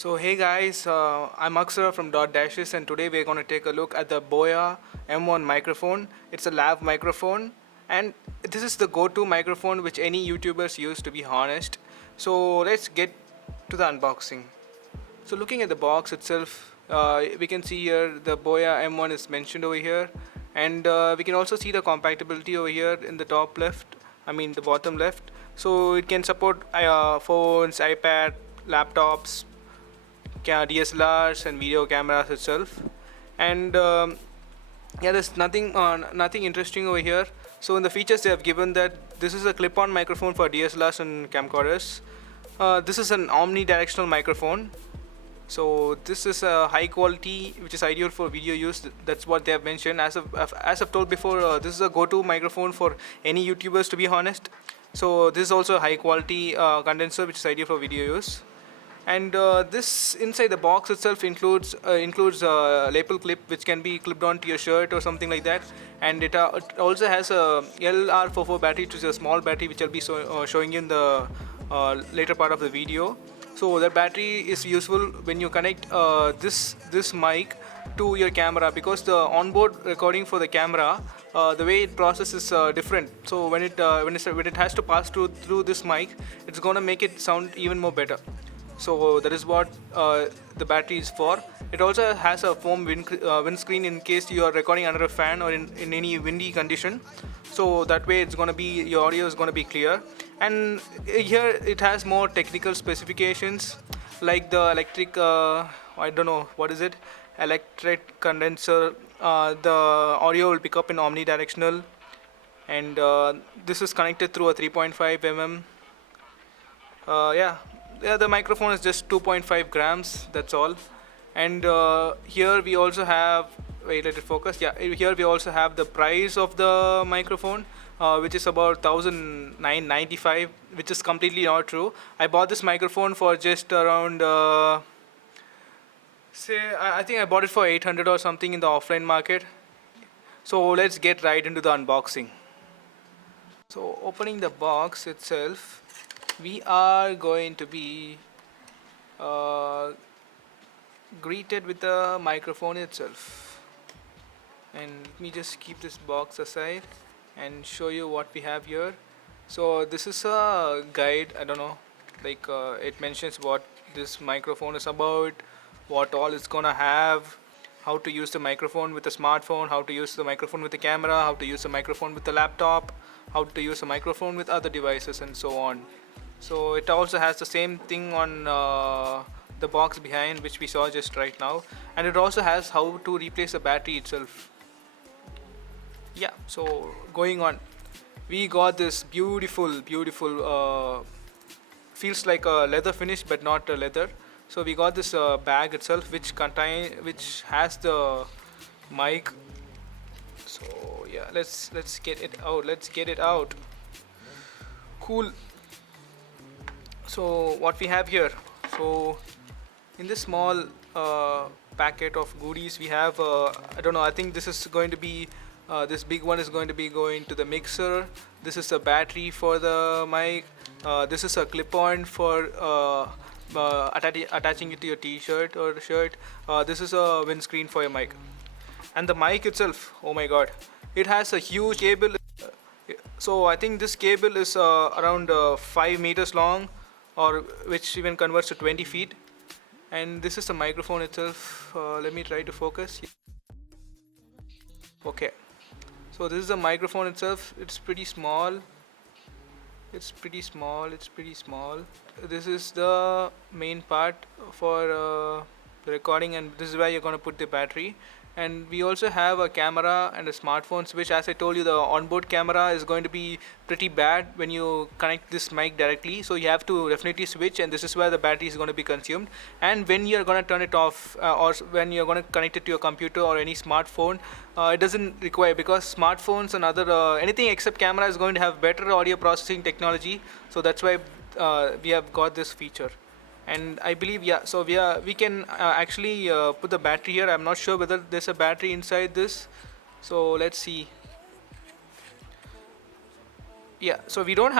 So hey guys, I'm Aksara from dotdashes, and today we're going to take a look at the Boya M1 microphone. It's a lav microphone, and this is the go-to microphone which any YouTubers use, to be honest. So let's get to the unboxing. So looking at the box itself, we can see here the Boya M1 is mentioned over here, and we can also see the compatibility over here in the top left. I mean the bottom left. So it can support phones, iPad, laptops, DSLRs and video cameras itself. And yeah, there's nothing interesting over here. So in the features they have given that this is a clip-on microphone for DSLRs and camcorders. This is an omnidirectional microphone. So this is a high quality which is ideal for video use. That's what they have mentioned. As I've told before, this is a go-to microphone for any YouTubers, to be honest. So this is also a high quality condenser which is ideal for video use. And this inside the box itself includes a lapel clip which can be clipped onto your shirt or something like that. And it also has a LR44 battery, which is a small battery which I'll be showing you in the later part of the video. So that battery is useful when you connect this mic to your camera, because the onboard recording for the camera, the way it processes is different. So when it has to pass through this mic, it's gonna make it sound even more better. So that is what the battery is for. It also has a foam windscreen in case you are recording under a fan or in any windy condition. So that way it's gonna be, your audio is gonna be clear. And here it has more technical specifications, like the electric I don't know what is it, electric condenser. The audio will pick up in omnidirectional, and this is connected through a 3.5 mm. Yeah, the microphone is just 2.5 grams, that's all. And here we also have, wait, let it focus. Yeah, here we also have the price of the microphone, which is about 1995, which is completely not true. I bought this microphone for just around I think I bought it for 800 or something in the offline market. So let's get right into the unboxing. So opening the box itself, we are going to be greeted with the microphone itself. And let me just keep this box aside and show you what we have here. So this is a guide. I don't know, like it mentions what this microphone is about, what all it's gonna have, how to use the microphone with a smartphone, how to use the microphone with the camera, how to use the microphone with the laptop, how to use a microphone with other devices, and so on. So it also has the same thing on the box behind, which we saw just right now, and it also has how to replace the battery itself. Yeah, so going on, we got this beautiful feels like a leather finish but not a leather. So we got this bag itself which has the mic. So yeah, let's get it out. Cool. So what we have here, so in this small packet of goodies we have, I don't know, I think this is going to be this big one is going to be going to the mixer. This is a battery for the mic. This is a clip-on for attaching it to your t-shirt or shirt. This is a windscreen for your mic. And the mic itself, oh my god, it has a huge cable. So I think this cable is around 5 meters long, or which even converts to 20 feet. And this is the microphone itself. Let me try to focus. Okay, so this is the microphone itself. It's pretty small. It's pretty small. This is the main part for the recording, and this is where you're going to put the battery. And we also have a camera and a smartphone switch. As I told you, the onboard camera is going to be pretty bad when you connect this mic directly, so you have to definitely switch, and this is where the battery is going to be consumed. And when you're going to turn it off, or when you're going to connect it to your computer or any smartphone, it doesn't require, because smartphones and other anything except camera is going to have better audio processing technology. So that's why we have got this feature. And I believe, yeah, so we can actually put the battery here. I'm not sure whether there's a battery inside this, so let's see. Yeah, so we don't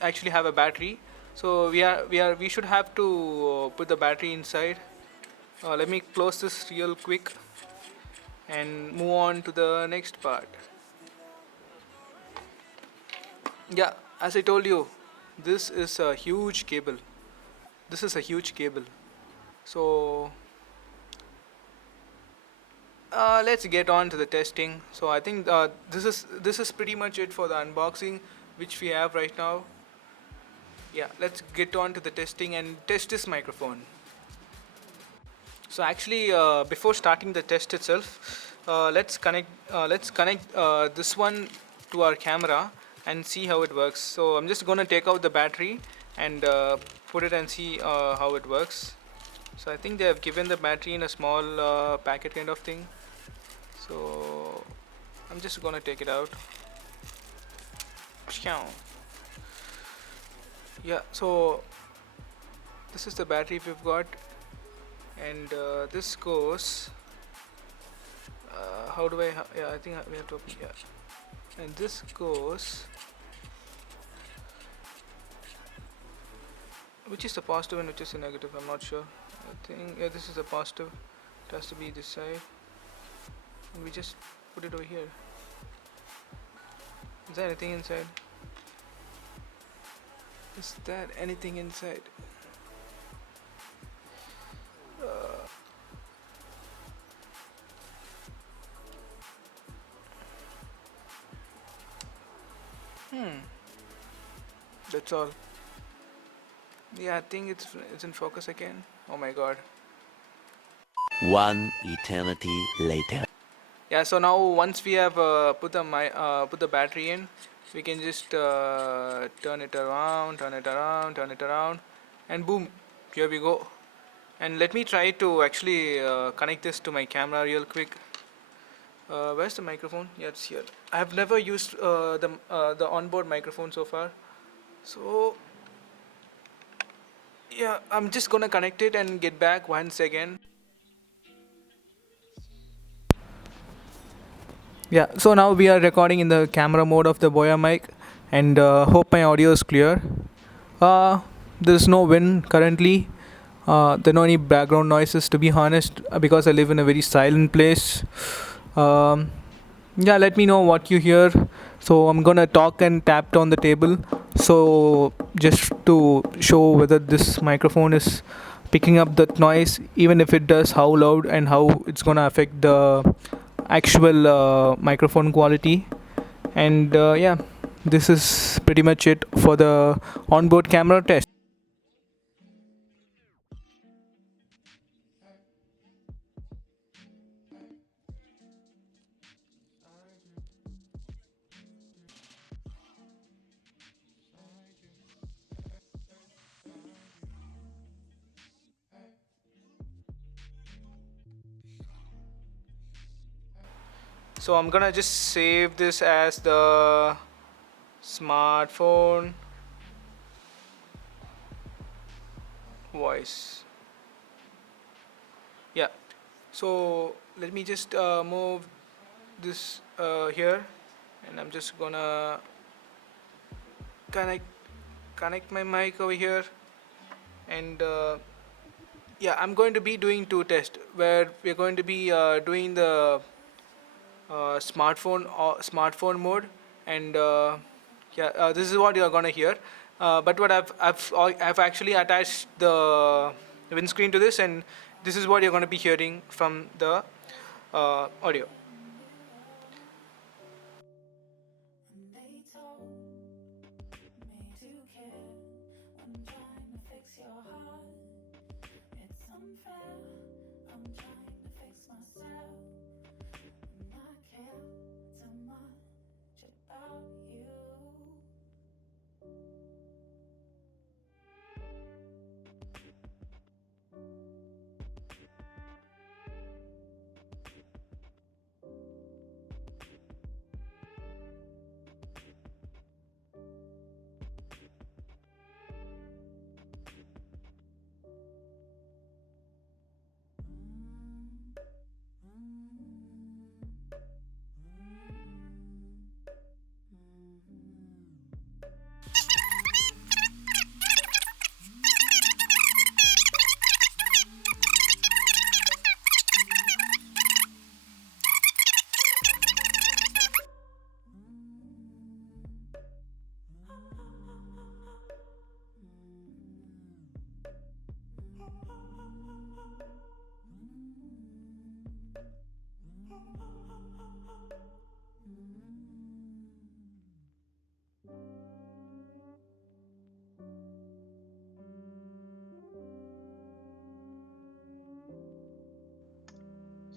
actually have a battery. So we should have to put the battery inside. Let me close this real quick and move on to the next part. Yeah, as I told you, this is a huge cable. This is a huge cable. So let's get on to the testing. So I think this is pretty much it for the unboxing which we have right now. Yeah, let's get on to the testing and test this microphone. So actually, before starting the test itself, let's connect this one to our camera and see how it works. So I'm just gonna take out the battery and put it and see how it works. So I think they have given the battery in a small packet kind of thing. So I'm just gonna take it out. Yeah, so this is the battery we've got, and this goes. How do I? Yeah, I think we have to open. Yeah, and this goes. Which is the positive and which is the negative? I'm not sure. I think yeah, this is the positive. It has to be this side, and we just put it over here. Is there anything inside? Is there anything inside? Hmm. That's all. Yeah, I think it's in focus again. Oh my god. One eternity later. Yeah. So now once we have put the battery in, we can just turn it around, turn it around, turn it around, and boom, here we go. And let me try to actually connect this to my camera real quick. Where's the microphone? Yeah, it's here. I have never used the onboard microphone so far. So yeah, I'm just gonna connect it and get back once again. Yeah, so now we are recording in the camera mode of the Boya mic, and hope my audio is clear. Uh, there's no wind currently. There are no any background noises, to be honest, because I live in a very silent place. Um, yeah, let me know what you hear. So I'm gonna talk and tap on the table. So just to show whether this microphone is picking up that noise, even if it does, how loud and how it's gonna affect the actual microphone quality. And yeah, this is pretty much it for the onboard camera test. So I'm gonna just save this as the smartphone voice. Yeah, so let me just move this here, and I'm just gonna connect connect my mic over here. And yeah, I'm going to be doing two tests where we're going to be doing the smartphone mode. And yeah, this is what you're gonna hear. But what I've actually attached the windscreen to this, and this is what you're gonna be hearing from the audio.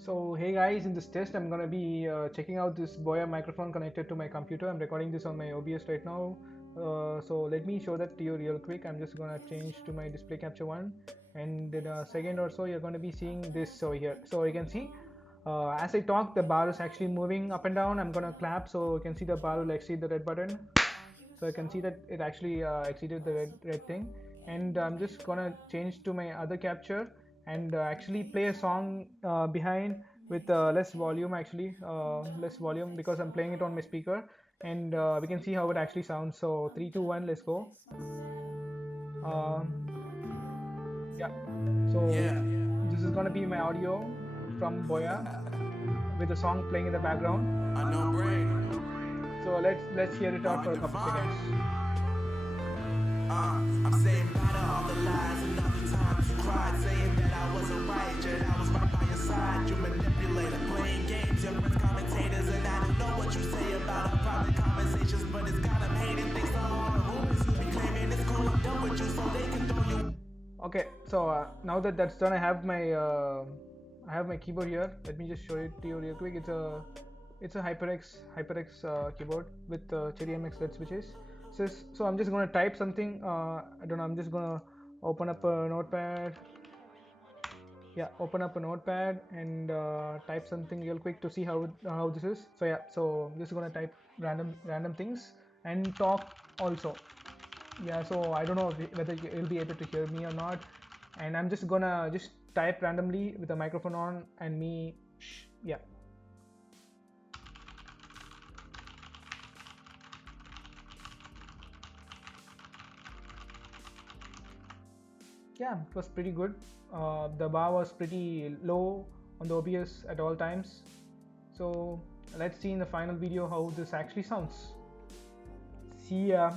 So hey guys, in this test I'm gonna be checking out this Boya microphone connected to my computer. I'm recording this on my OBS right now. So let me show that to you real quick. I'm just gonna change to my display capture one, and in a second or so you're gonna be seeing this over here. So you can see as I talk, the bar is actually moving up and down. I'm gonna clap so you can see the bar will exceed the red button. So I can see that it actually exceeded the red thing, and I'm just gonna change to my other capture and actually play a song behind with less volume, actually less volume, because I'm playing it on my speaker, and we can see how it actually sounds. So 3 2 1, let's go. Yeah, so this is gonna be my audio from Boya with the song playing in the background. So let's hear it out for a couple seconds. I'm saying bye to all the lies and other times you cried, saying that I wasn't right, yet I was right by your side. You manipulator, playing games, your friends commentators, and I don't know what you say about our private conversations, but it's got them hating things to all the rumors you be claiming. It's cool, I'm done with you, so they can throw you. Okay, so now that that's done, I have my keyboard here. Let me just show it to you real quick. It's a HyperX keyboard with Cherry MX LED switches. So I'm just gonna type something. I don't know. I'm just gonna open up a notepad. Yeah, open up a notepad and type something real quick to see how this is. So yeah, so I'm just gonna type random things and talk also. Yeah, so I don't know whether you'll be able to hear me or not, and I'm just gonna just type randomly with the microphone on and me. Yeah. Yeah, it was pretty good. The bar was pretty low on the OBS at all times. So let's see in the final video how this actually sounds. See ya.